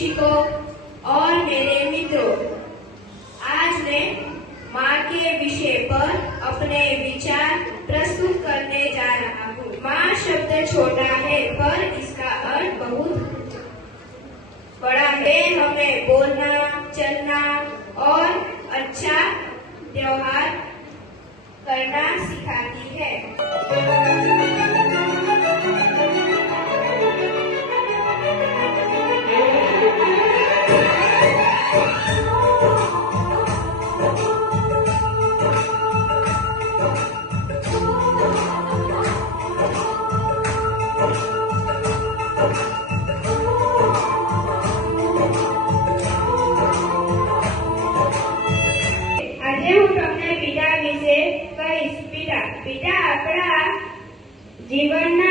शिक्षकों और मेरे मित्रों, आज मैं माँ के विषय पर अपने विचार प्रस्तुत करने जा रहा हूँ। माँ शब्द छोटा है पर इसका अर्थ बहुत बड़ा है। हमें बोलना, चलना और अच्छा व्यवहार करना सिखाती है। આજે હું તમને પિતા વિશે કહીશ। પિતા આપણા જીવનના